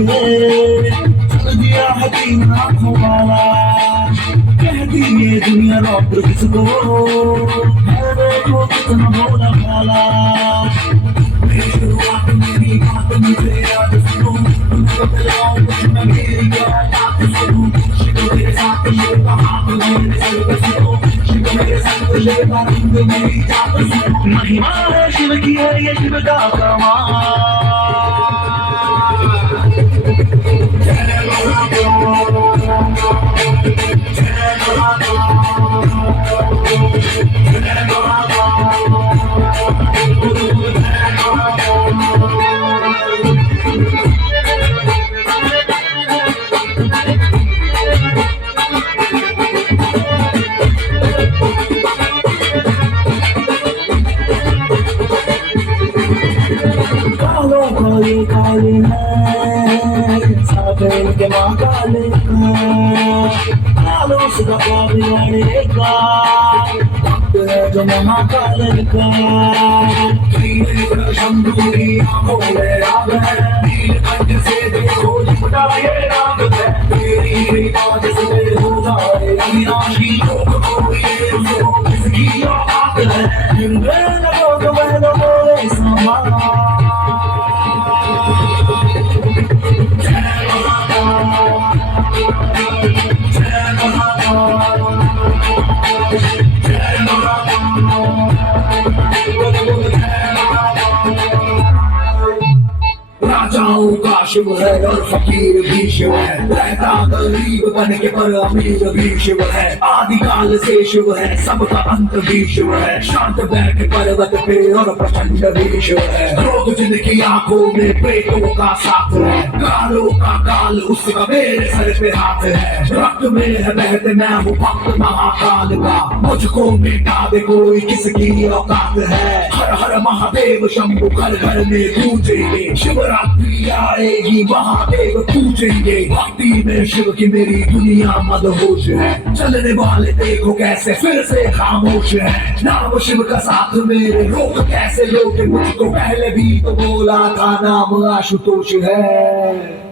के चल दिया है तीन आंखों वाला। कहती ये दुनिया डॉक्टर किसको है, देखो कितना भोला भाला। मेरी शुरुआत मेरी बात मुझे याद सुनो, तुमको दिलाऊं कुछ मैं मेरी बात सुनो। शिको मेरे साथ शिको हाथ मेरे सर पे सुनो, शिको मेरे साथ शिको रंग मेरी जात सुनो। महिमा है शिव की है ये शिव का कमाल। कालो काले काले हैं सागर के माँ काले का, कालो सुधा काले का भक्त है जो महाकाल का। शंभुरी आंखों में राग है, नीलकंठ से देखो लिपटा ये राग है। तेरी कृपा जिसमें हो जाए अविनाशी, लोग को ये उसको किसकी औकात है। जिंदे लोग वह बोले समा। राजाओं का शिव है और फकीर भी शिव है, रहता गरीब बन के पर अमीर भी शिव है। आदिकाल से शिव है सबका अंत भी शिव है, शांत बैठ पर्वत पे और प्रचंड भी शिव है। लोग जिनकी आंखों में प्रेतों का साथ है, कालों का काल उसका मेरे सर पे हाथ है। रक्त में है बहते मैं हूँ भक्त महाकाल का, मुझको मिटा दे कोई किसकी औकात है। हर हर महादेव शंभु घर घर में गूंजेंगे, शिवरात्रि आएगी महादेव पूजेंगे। भक्ति में शिव की मेरी दुनिया मदहोश है, चलने वाले देखो कैसे फिर से खामोश है। नाम शिव का साथ मेरे रोक कैसे लोगे मुझको, पहले भी तो बोला था नाम आशुतोष है।